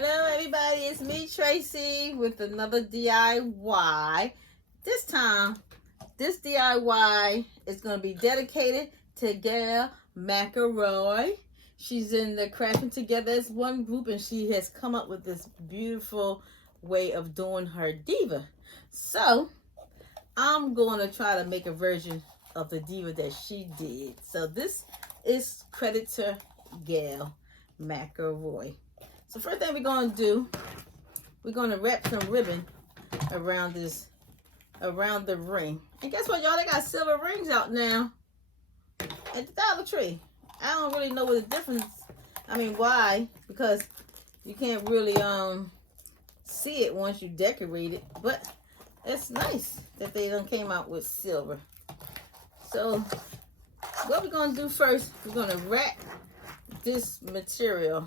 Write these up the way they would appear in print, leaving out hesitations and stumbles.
Hello everybody, it's me Tracy with another DIY. This time, this DIY is going to be dedicated to Gail McElroy. She's in the Crafting Together as One group, and she has come up with this beautiful way of doing her diva. So, I'm going to try to make a version of the diva that she did. So this is credit to Gail McElroy. So first thing we're going to do, we're going to wrap some ribbon around the ring. And guess what, y'all? They got silver rings out now at the Dollar Tree. I don't really know what the difference, why, because you can't really see it once you decorate it, but it's nice that they done came out with silver. So what we're going to do first, we're going to wrap this material,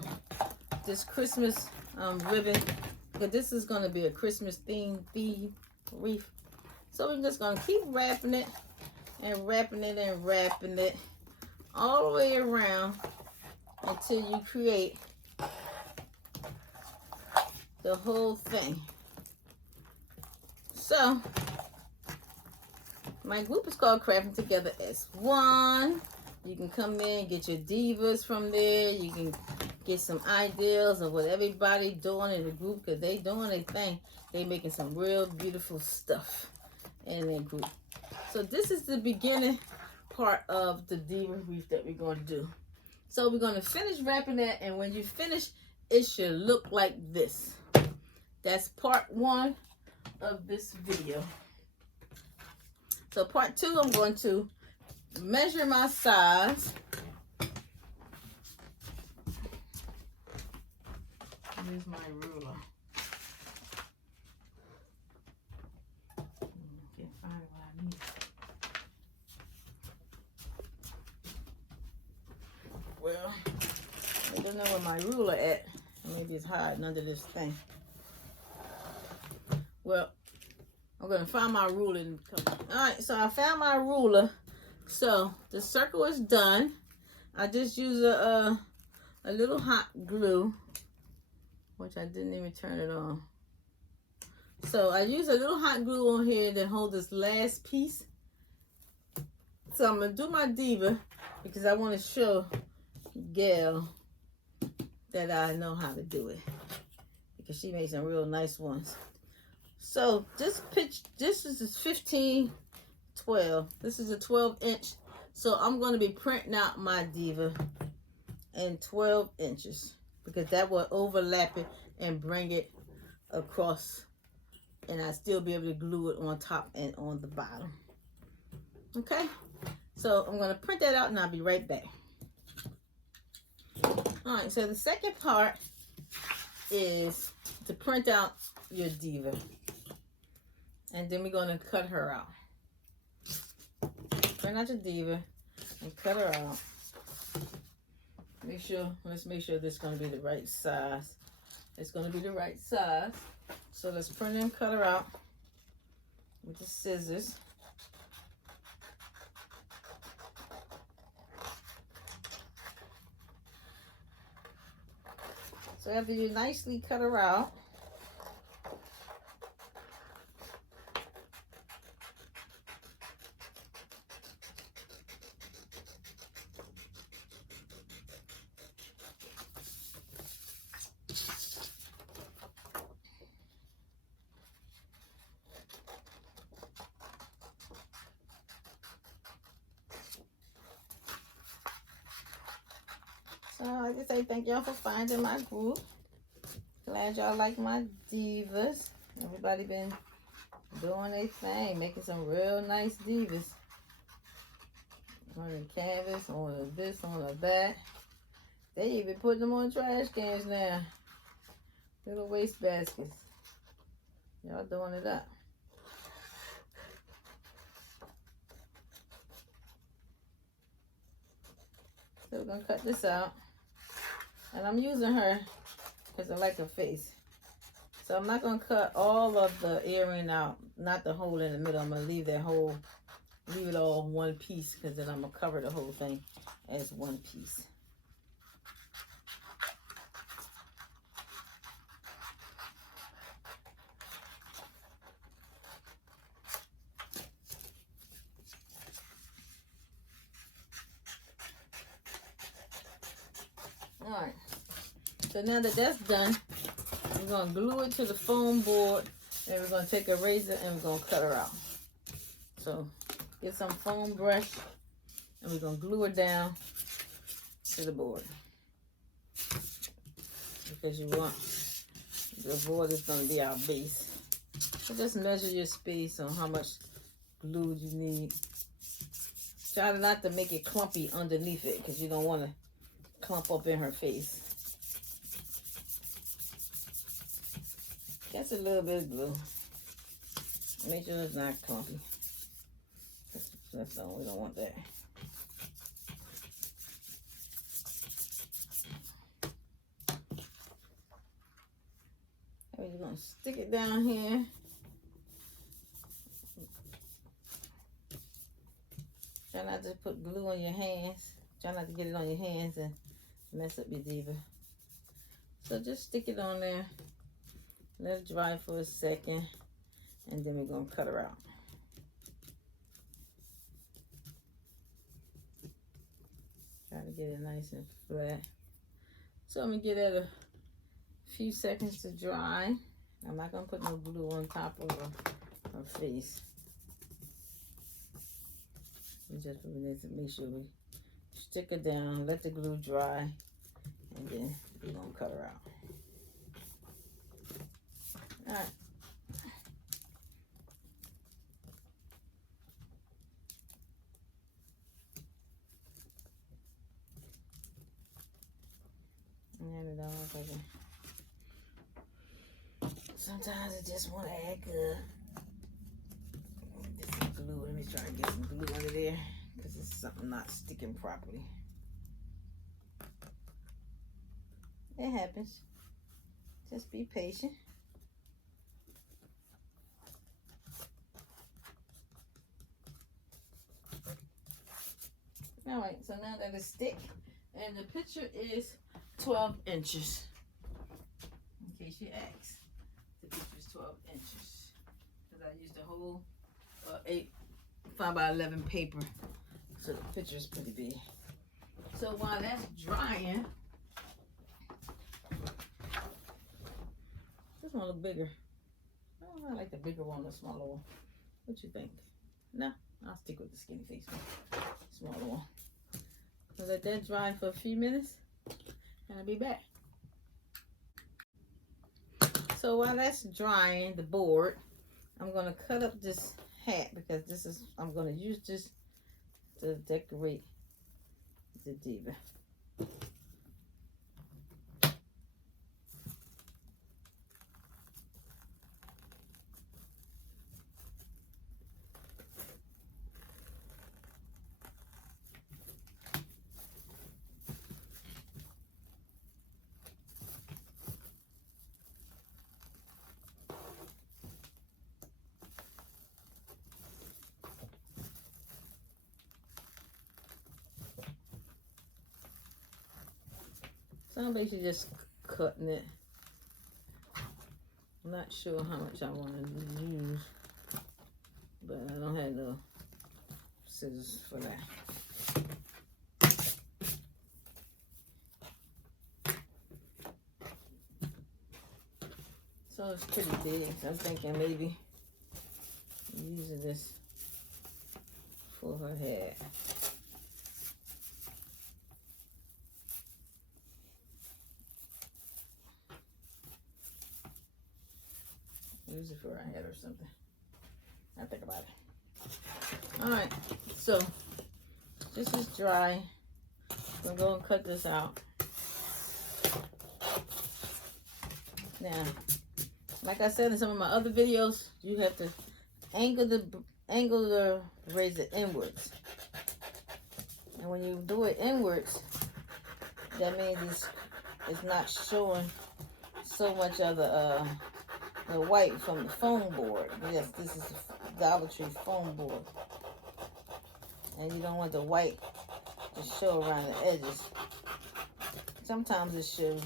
this Christmas ribbon, because this is going to be a Christmas themed wreath. So we're just going to keep wrapping it and wrapping it and wrapping it all the way around until you create the whole thing. So my group is called Crafting Together as One. You can come in and get your divas from there. You can get some ideas of what everybody doing in the group, because they doing their thing. They making some real beautiful stuff in their group. So this is the beginning part of the Diva Wreath that we're going to do. So we're going to finish wrapping that, and when you finish, it should look like this. That's part one of this video. So part two, I'm going to measure my size. Here's my ruler. Can't find what I need. Well, I don't know where my ruler at. Maybe it's hiding under this thing. Well, I'm gonna find my ruler and come. Alright, so I found my ruler. So the circle is done. I just use a little hot glue, which I didn't even turn it on. So I use a little hot glue on here to hold this last piece. So I'm gonna do my diva because I want to show Gail that I know how to do it, because she made some real nice ones. So this is 15 12. This is a 12-inch. So I'm going to be printing out my diva in 12 inches, because that will overlap it and bring it across, and I still be able to glue it on top and on the bottom. Okay, so I'm going to print that out and I'll be right back. All right, so the second part is to print out your diva, and then we're going to cut her out. Print out your diva and cut her out. Let's make sure this is going to be the right size. It's going to be the right size. So let's print and cut her out with the scissors. So after you nicely cut her out, so I just say thank y'all for finding my group. Glad y'all like my divas. Everybody been doing their thing, making some real nice divas. On the canvas, on the this, on the back. They even put them on trash cans now. Little waste baskets. Y'all doing it up. So we're gonna cut this out. And I'm using her because I like her face. So I'm not going to cut all of the earring out, not the hole in the middle. I'm going to leave that hole, leave it all one piece, because then I'm going to cover the whole thing as one piece. So now that that's done, we're going to glue it to the foam board, and we're going to take a razor and we're going to cut her out. So get some foam brush, and we're going to glue her down to the board. Because you want, the board is going to be our base. So just measure your space on how much glue you need. Try not to make it clumpy underneath it, because you don't want to clump up in her face. Just a little bit of glue. Make sure it's not clumpy. That's all, we don't want that. We're going to stick it down here. Try not to put glue on your hands. Try not to get it on your hands and mess up your diva. So just stick it on there. Let it dry for a second. And then we're going to cut her out. Try to get it nice and flat. So I'm going to give that a few seconds to dry. I'm not going to put no glue on top of her face. We just need to make sure we stick her down, let the glue dry, and then we're going to cut her out. All right. And it all over. Sometimes I just want to add good. Get some glue. Let me try to get some glue under there, because it's something not sticking properly. It happens. Just be patient. All right, so now that it's stick, and the picture is 12 inches. In case you ask, the picture is 12 inches. Because I used the whole 5x11 paper, so the picture is pretty big. So while that's drying, this one look bigger. Oh, I like the bigger one, the smaller one. What you think? No, I'll stick with the skinny face one, smaller one. So let that dry for a few minutes, and I'll be back. So while that's drying, the board, I'm gonna cut up this hat, because this is, I'm gonna use this to decorate the diva. So I'm basically just cutting it. I'm not sure how much I want to use, but I don't have no scissors for that. So it's pretty big, so I'm thinking maybe using this for her head. Use it for her head or something. I'll think about it. Alright, so this is dry. I'm gonna go and cut this out. Now, like I said in some of my other videos, you have to angle the razor inwards. And when you do it inwards, that means it's not showing so much of the white from the foam board. Yes, this is the Dollar Tree foam board. And you don't want the white to show around the edges. Sometimes it shows,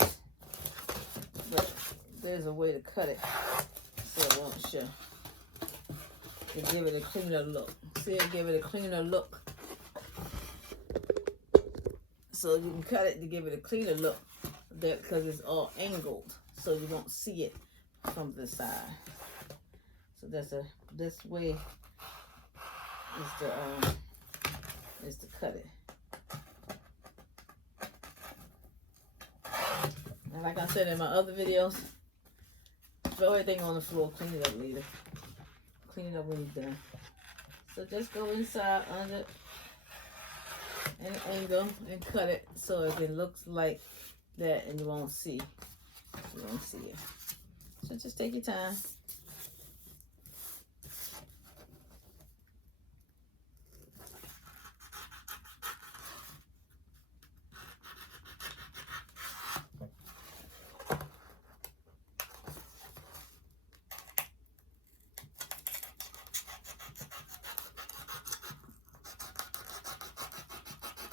but there's a way to cut it so it won't show. To give it a cleaner look. See, give it a cleaner look. So you can cut it to give it a cleaner look. that because it's all angled, so you won't see it from the side. So this way is to cut it. And like I said in my other videos, throw everything on the floor, clean it up later. Clean it up when you're done. So just go inside under an angle and cut it so if it looks like that and you won't see. You won't see it. So just take your time.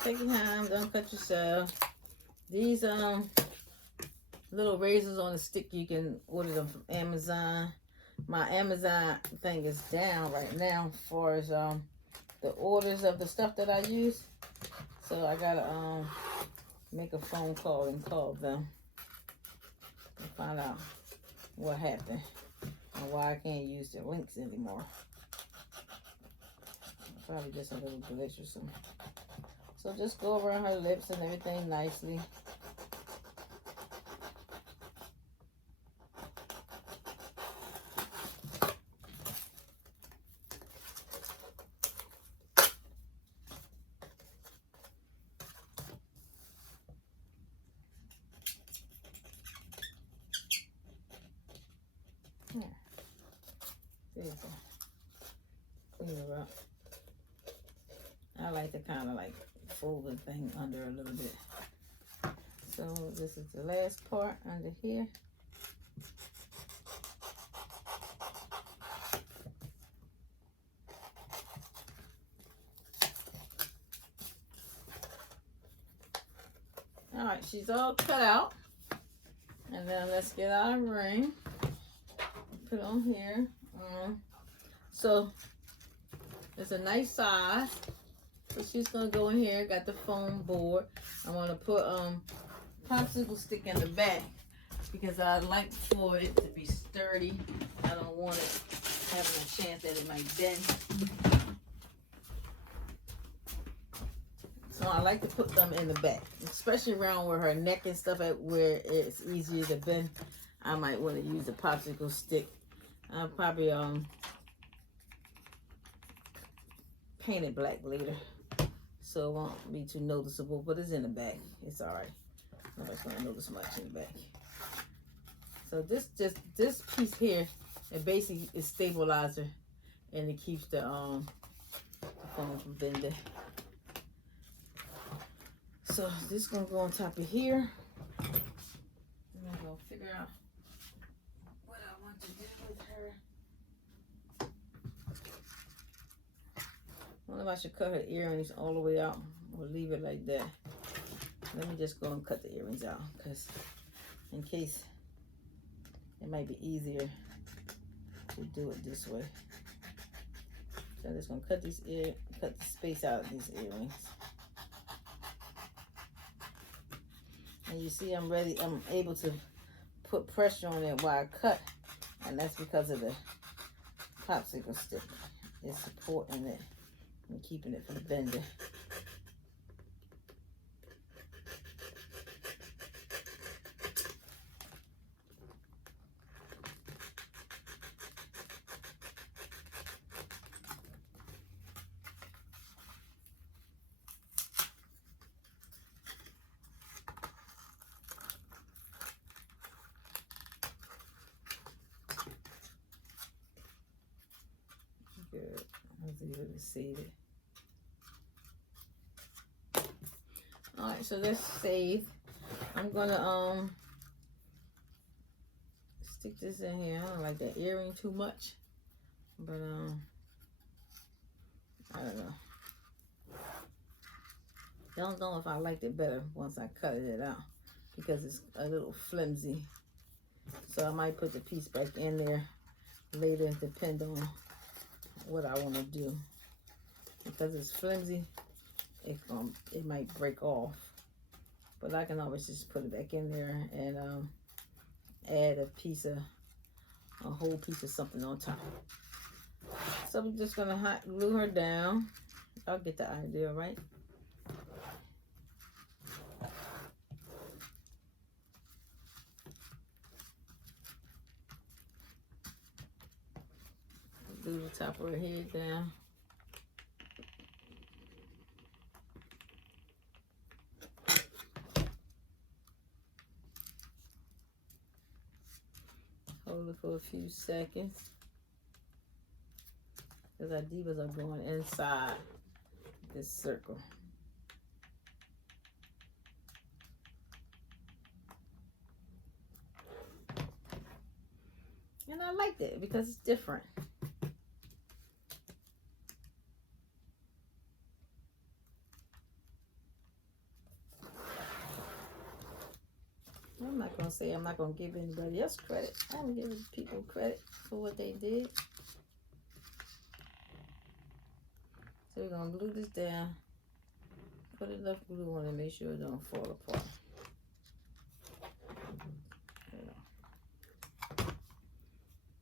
Take your time, don't cut yourself. These little razors on a stick, you can order them from Amazon. My Amazon thing is down right now as far as the orders of the stuff that I use. So I gotta make a phone call and call them and find out what happened and why I can't use their links anymore. Probably just a little glitch or something. So just go around her lips and everything nicely. Yeah. There you go. Clean her up. I like to kind of like fold the thing under a little bit. So this is the last part under here. All right, she's all cut out. And then let's get our ring. Put it on here. So it's a nice size. So she's gonna go in here. Got the foam board. I'm gonna put popsicle stick in the back because I like for it to be sturdy. I don't want it having a chance that it might bend. So I like to put them in the back, especially around where her neck and stuff at where it's easier to bend. I might want to use a popsicle stick. I'll probably paint it black later, so it won't be too noticeable, but it's in the back. It's all right. Nobody's gonna notice much in the back. So this piece here, it basically is stabilizer, and it keeps the foam from bending. So this is gonna go on top of here. I'm gonna figure out what I want to do with her. I wonder if I should cut her earrings all the way out or leave it like that. Let me just go and cut the earrings out, because in case it might be easier to do it this way. So I'm just gonna cut cut the space out of these earrings. And you see I'm able to put pressure on it while I cut, and that's because of the popsicle stick. It's supporting it and keeping it from bending. Good. I was able to save it. Alright, so that's saved. I'm gonna stick this in here. I don't like that earring too much, but I don't know. Don't know if I liked it better once I cut it out, because it's a little flimsy. So I might put the piece back in there later, depending on what I want to do. Because it's flimsy, it might break off. But I can always just put it back in there and add a whole piece of something on top. So I'm just gonna hot glue her down. I'll get the idea, right? Glue the top of her head down. Hold it for a few seconds. Because our divas are going inside this circle. And I like that because it's different. I'm not going to say I'm not going to give anybody else credit. I'm giving people credit for what they did. So we're going to glue this down. Put enough glue on it, make sure it don't fall apart.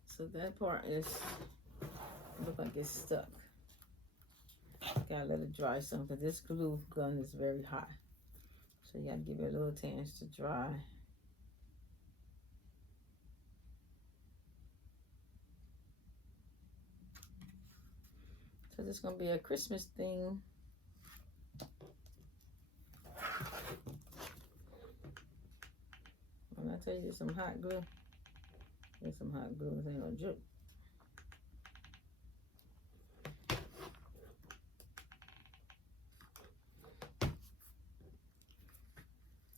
So that part is, look like it's stuck. Gotta let it dry some because this glue gun is very hot. So you gotta give it a little chance to dry. So this is gonna be a Christmas theme. When I tell you there's some hot glue, there's some hot glue. This ain't no joke.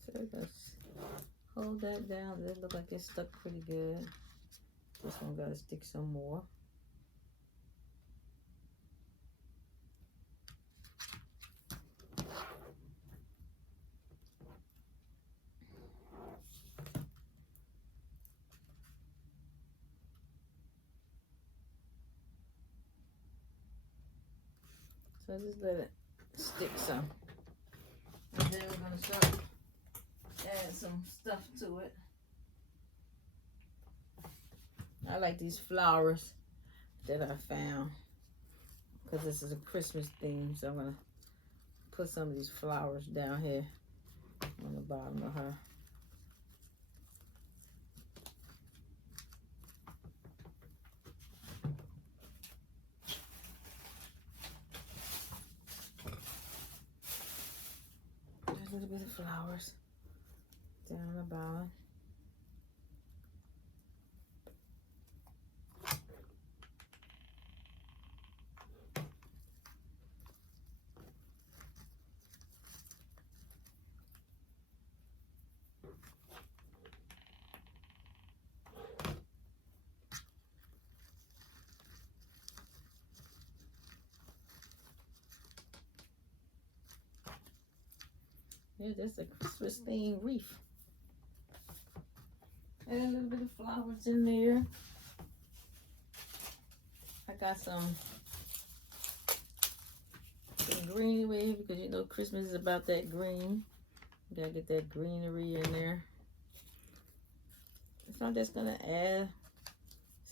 So let's hold that down. It looks like it's stuck pretty good. This one gotta stick some more. So just let it stick some. And then we're gonna start add some stuff to it. I like these flowers that I found because this is a Christmas theme. So I'm gonna put some of these flowers down here on the bottom of her. A little bit of flowers down the bottom. Yeah, that's a Christmas themed wreath. And a little bit of flowers in there. I got some green wave because you know Christmas is about that green. You gotta get that greenery in there. So I'm just gonna add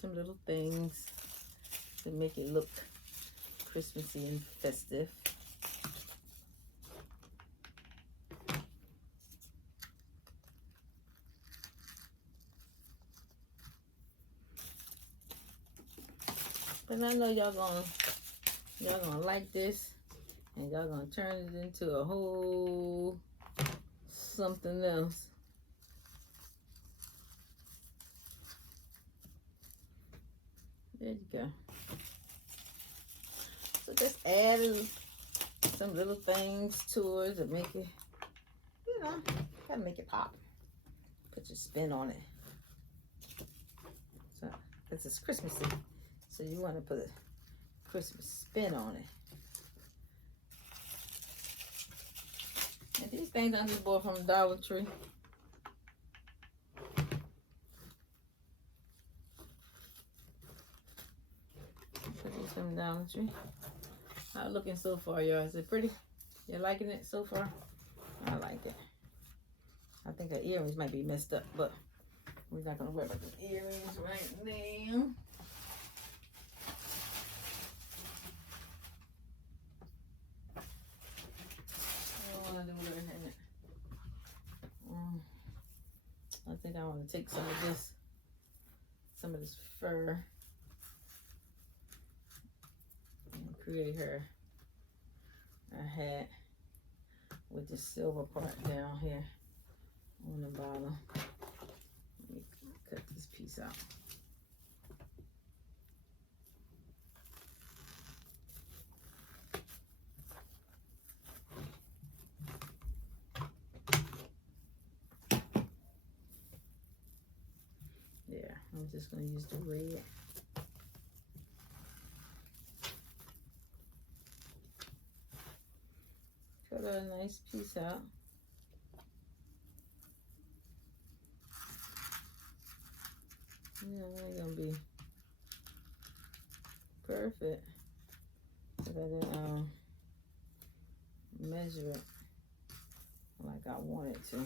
some little things to make it look Christmassy and festive. And I know y'all gonna like this, and y'all gonna turn it into a whole something else. There you go. So just add some little things to it to make it, you know, gotta make it pop. Put your spin on it. So this is Christmassy. So you want to put a Christmas spin on it. And these things I just bought from Dollar Tree. Put these from Dollar Tree. How it looking so far, y'all? Is it pretty? You liking it so far? I like it. think her earrings might be messed up, but we're not gonna worry about the earrings right now. I think I want to take some of this fur and create her a hat with the silver part down here on the bottom. Let me cut this piece out. Yeah, I'm just going to use the red. Cut a nice piece out. Yeah, it's gonna be perfect if I didn't measure it like I wanted to.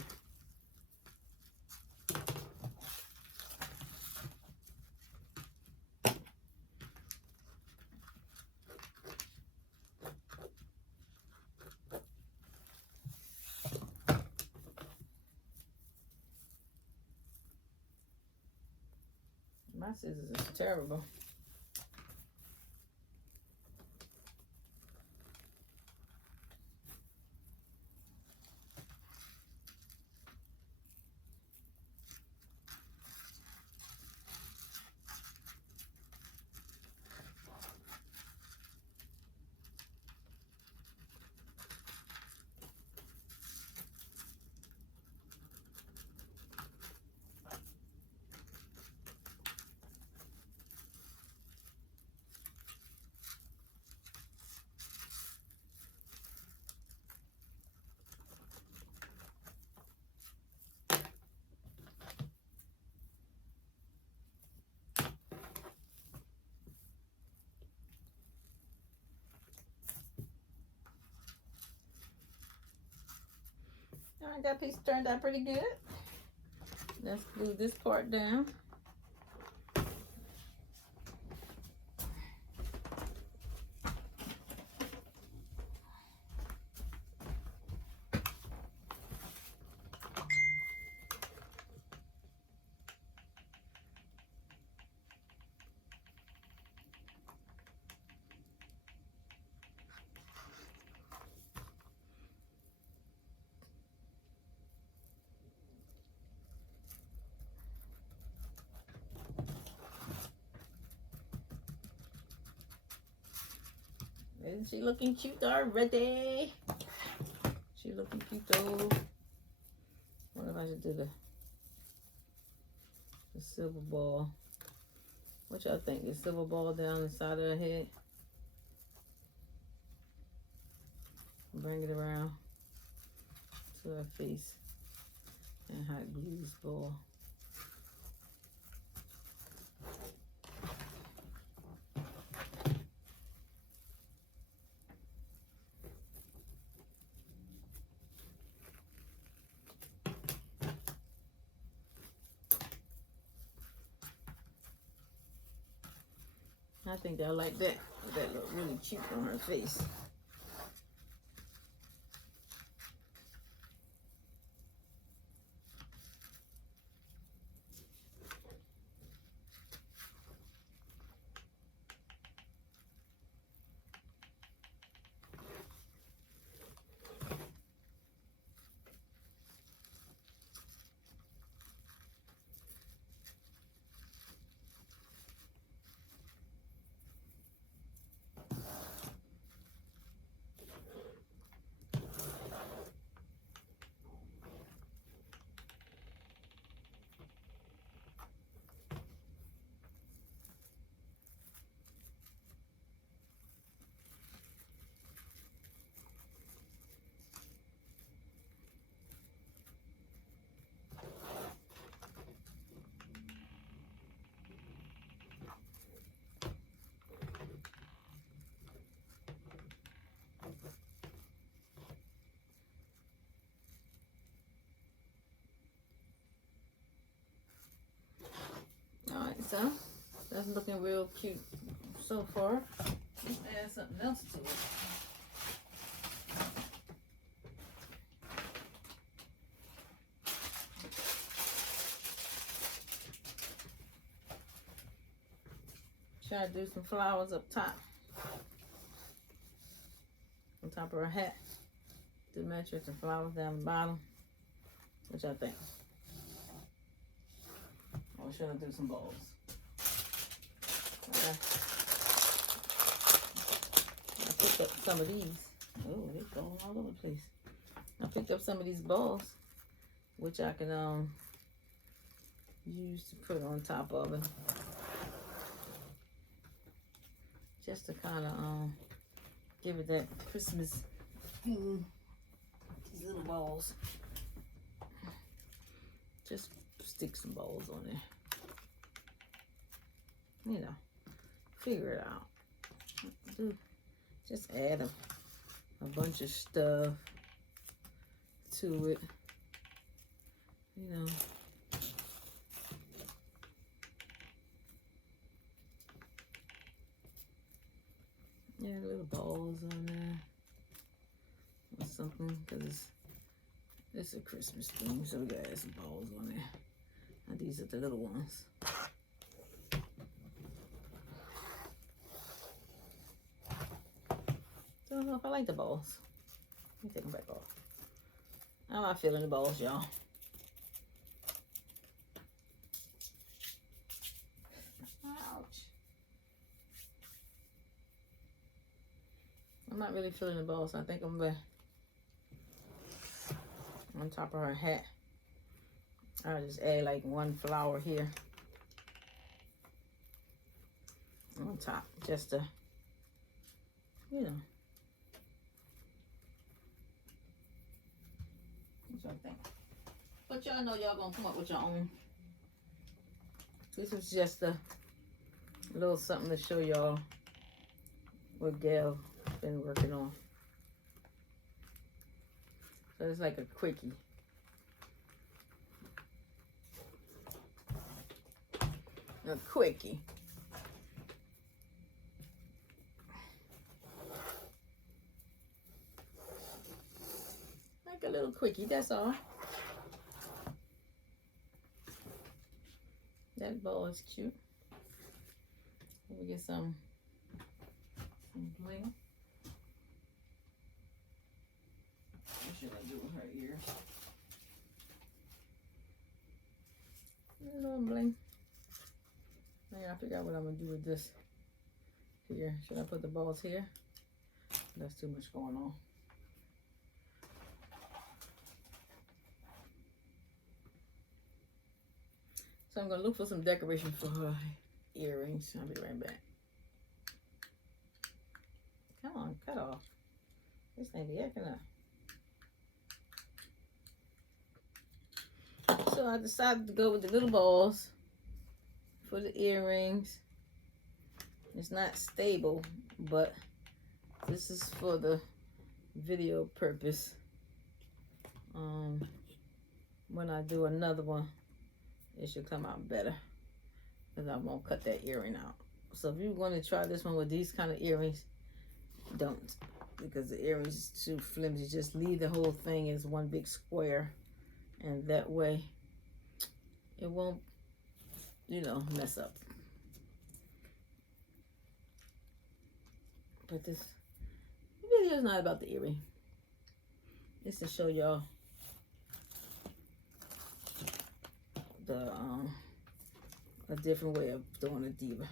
My scissors is terrible. All right, that piece turned out pretty good. Let's glue this part down. Isn't she looking cute already? She looking cute though. What if I should do the silver ball? What y'all think? The silver ball down the side of her head? Bring it around to her face and hot glue this ball. I think I like that. That look really cute on her face. So that's looking real cute so far. Let's add something else to it. Try to do some flowers up top. On top of her hat. To match with some flowers down the bottom. What y'all think? Or should I do some balls? Okay. I picked up some of these. Oh, they're going all over the place. I picked up some of these balls, which I can use to put on top of it. Just to kind of give it that Christmas theme. These little balls. Just stick some balls on there. You know, figure it out. Just add a bunch of stuff to it. You know. Yeah, little balls on there. Or something, because it's a Christmas theme, so we gotta add some balls on there. And these are the little ones. I don't know if I like the balls. Let me take them back off. I'm not feeling the balls, y'all. Ouch. I'm not really feeling the balls. So I think I'm gonna on top of her hat. I'll just add like one flower here on top, just to, you know. What y'all think? But y'all know y'all gonna come up with your own. This is just a little something to show y'all what Gail been working on. So it's like a quickie. A quickie. Like a little quickie, that's all. That ball is cute. Let me get some bling. What should I do with her ears? A little bling. I gotta figure out what I'm gonna do with this here. Should I put the balls here? That's too much going on. So I'm gonna look for some decoration for her earrings. I'll be right back. Come on, cut off. This thing be acting up. So I decided to go with the little balls for the earrings. It's not stable, but this is for the video purpose. When I do another one, it should come out better, because I won't cut that earring out. So if you want to try this one with these kind of earrings, don't, because the earrings is too flimsy. Just leave the whole thing as one big square, and that way it won't, you know, mess up. But this video is not about the earring. It's to show y'all the a different way of doing a diva.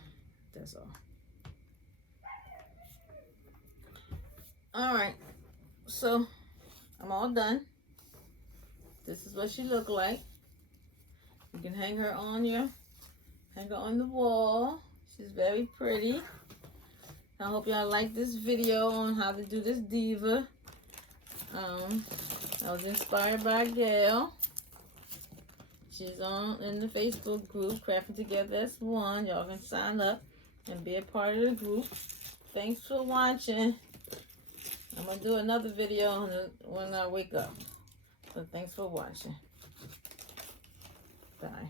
That's all. All right, so I'm all done. This is what she look like. You can hang her on the wall. She's very pretty. I hope y'all like this video on how to do this diva. I was inspired by Gail. She's in the Facebook group, Crafting Together as One. Y'all can sign up and be a part of the group. Thanks for watching. I'm going to do another video when I wake up. So thanks for watching. Bye.